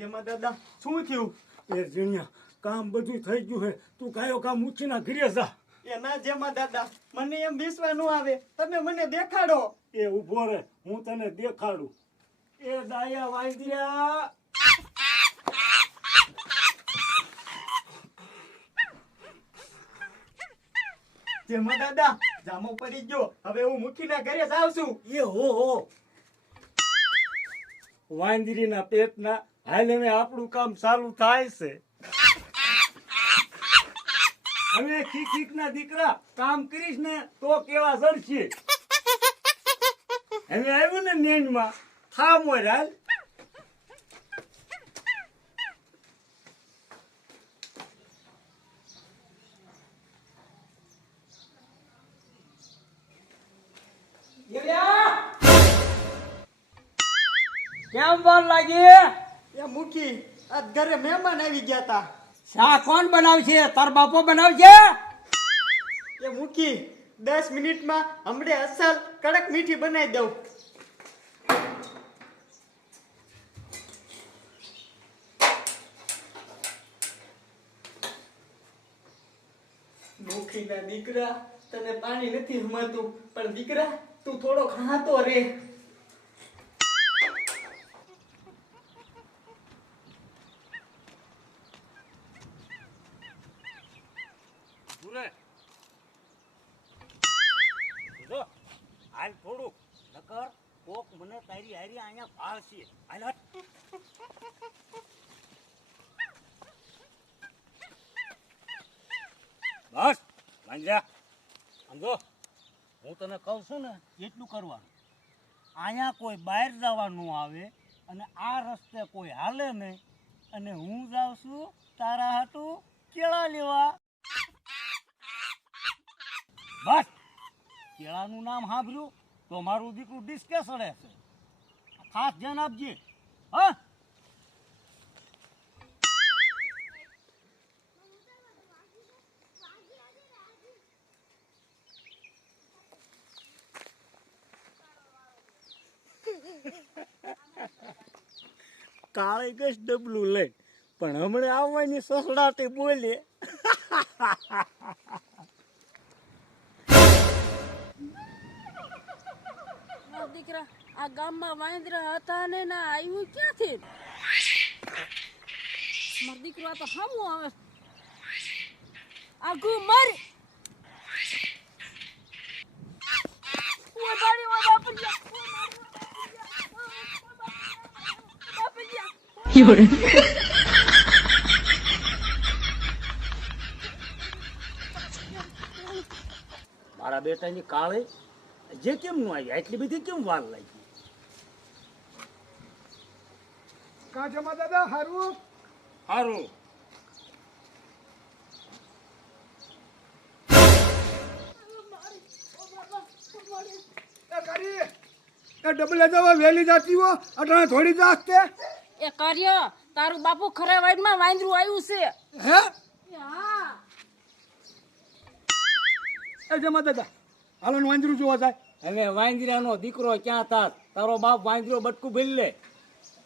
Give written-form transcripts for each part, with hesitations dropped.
જેમાં દાદા શું થયું? એ જીણિયા કામ બધું થઈ ગયું હે, તું કાયો કામ ઉછીના ઘરે જા. એના જેમાં દાદા મને એમ વિશ્વાસ ન આવે, તમે મને દેખાડો. એ ઊભો રે, હું તને દેખાડું. એ દાયા વાંદરા, જેમાં દાદા જામો પડી ગયો, હવે હું મુખીના ઘરે જાઉં છું. એ હો વાંદરીના પેટના હાલ હવે આપણું કામ ચાલુ થાય છે. હવે ખીખીકના દીકરા કામ કરીશ ને તો કેવા જડશે. હવે આવ્યું ને નેનમાં થા મોર હાલ. કેમ વાર લાગી? એ મુખી આજ ઘરે મહેમાન આવી ગયા તા. શા કોણ બનાવશે? તાર બાપો બનાવશે? એ મુખી 10 મિનિટમાં હમણે અસલ કડક મીઠી બનાવી દઉં. મુખીના દીકરા, તને પાણી નથી હમાતું, પણ દીકરા તું થોડો ખાતો રે. હાલ થોડુંક નકર કોક મને તારી હારી અહીંયા ભાળશે. હાલ હટ. બસ વાંજા સમજો, હું તને કહું છું ને એટલું કરવાનું. અહીંયા કોઈ બહાર જવાનું આવે અને આ રસ્તે કોઈ હાલે નહીં, અને હું જાઉં છું તારા હાટું કેળા લેવા. બસ કેળાનું નામ સાંભળ્યું તો મારું દીકરું ડિસ્કે સડે છે. ખાસ ધ્યાન આપજે. હા, કાળે ગશ ડબલું લઈ, પણ હમણાં આવવાની સસડાટી બોલે. દીકરા આ ગામમાં વાંદરા હતા ને ના આવ્યું ક્યાંથી? મારો દીકરો આ તો હામું આવે. આગુ મારી મારા બેટાની કાળે જે કેમ નું આવી, એટલી બધી કેમ વાર લાગી? કાંઠામાં દાદા હારું સારું. એ ડબલે જવા વહેલી જાતી હો, અટાણે થોડી જાસ્તે. એ કાર્ય તારું બાપુ ખરા વાઈડમાં વાંદરું આવ્યું છે. હે હા એ જમા દાદા હાલો ને વાંદરું જોવા જાય. હવે વાંદરાનો દીકરો ક્યાં થાત? તારો બાપ વાંદરો બટકું ભરી લે.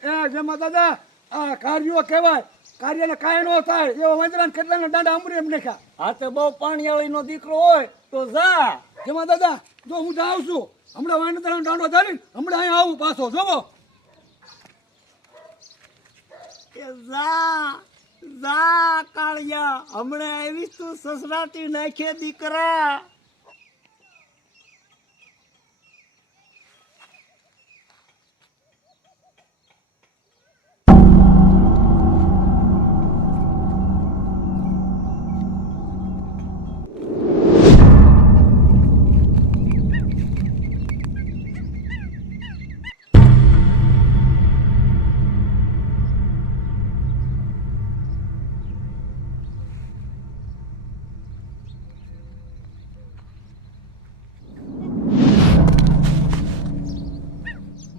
એ જમા દાદા આ કાર્યો કહેવાય, કાર્યને કાંઈ ન થાય એવા વાંદરાને કેટલાના દાંડા અમરે એમ નાખ્યા. હા તો બહુ પાણીવાળીનો દીકરો હોય તો જા. જમા દાદા જો હું જાઉં છું, હમણાં વાંદરાનો દાંડો ચાલી હમણાં અહીંયા આવું પાછો જોવો. એ જા જા કાળિયા, હમણાં આવીશ તું સસરાટી નાખે દીકરા.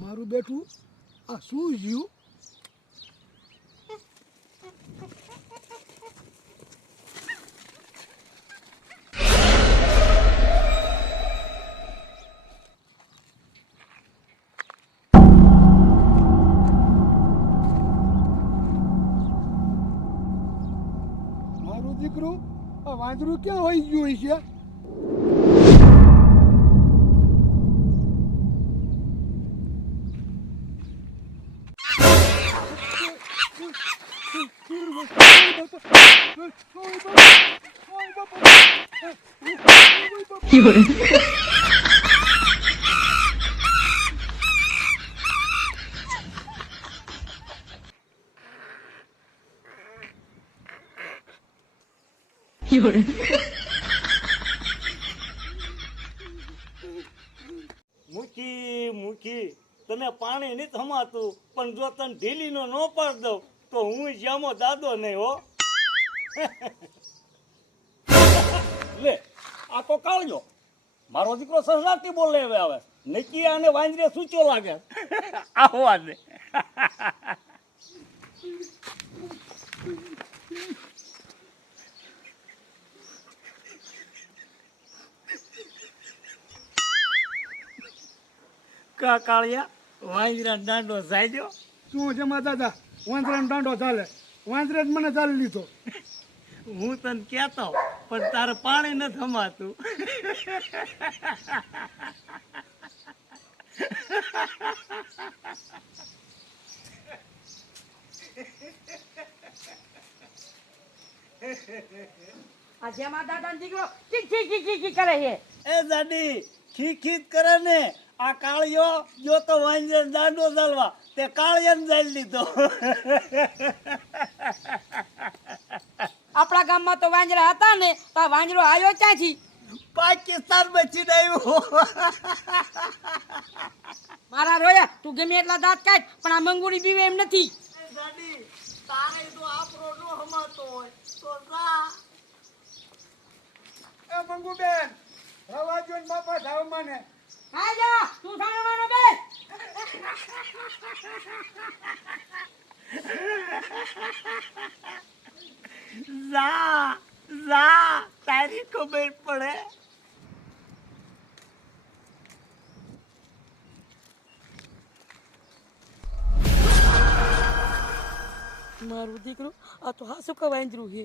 મારું બેઠું આ શું જ્યું? મારું દીકરું આ વાંદરું ક્યાં હોઈ ગયું છે? મૂકી મૂકી તને પાણી નથી થમાતું, પણ જો તને ઢીલીનો ન પાડ દઉં તો હું જ્યામો દાદો નહીં હો. લે આ તો કાળજો મારો દીકરો સસરાટી બોલે હવે આવે નક્કી આને વાંદરે સૂચો લાગે. આવા દે. કા કાળિયા વાંદરા દાંડો સાજો. શું જમા દાદા વાંદરાનો દાંડો ચાલે? વાંદરે જ મને ચાલી લીધો. હું તને કહેતો પણ તારે પાણી ન થમાતું. આ જેમાં દાદાનો દીકરો કી કી કી કી કી કરે છે. એ દાદી ખીખીત કરે ને આ કાળિયો જો તો વાંજે દાંડો ચાલવા તે કાળિયાને ચાલી લીધો. આપણા ગામમાં તો વાંજરા હતા ને તો આ વાંજરો આવ્યો ક્યાંથી? પાકિસ્તાન બચીને આવ્યો. મારા રોયા તું ગમે એટલા દાંત કાઢ પણ આ મંગુડી પીવે એમ નથી. દાદી તારે તો આપણો નો હમાતો હોય તો જા. એ મંગુબેન રવા જો ને બાપા જાવ મને. હા જા તું સાણવાનો બે. જા જા તારી ખબર પડે. મારું દીકરું આ તો હાસુ કા વાંજરું છે.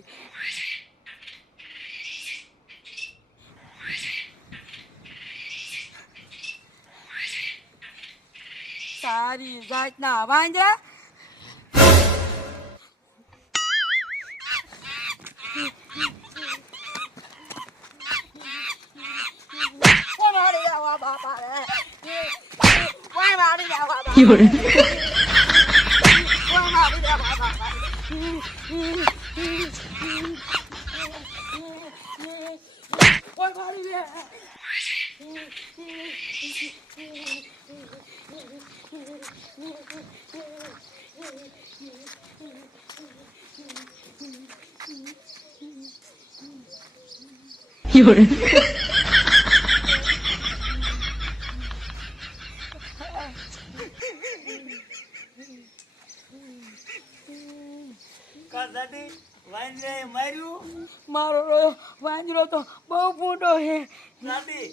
સારી જાતના વાંજરા. કોણ મારી જાવા બાપા રે? કોણ મારી જાવા બાપા? કોણ મારી જાવા બાપા? કોણ મારી રે? કા દાદી વાંદરે માર્યું. મારો રોયો વાંજરો તો બહુ મોટો છે. દાદી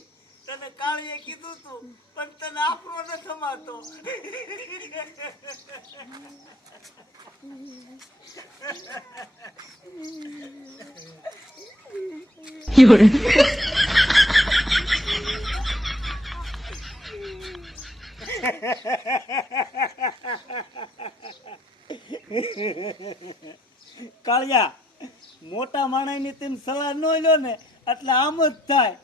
તને કાળીએ કીધું તું પણ તને આપણો ન થમાતો. કાળિયા મોટા માણસની તેમ સલાહ ન લ્યો ને એટલે આમ જ થાય.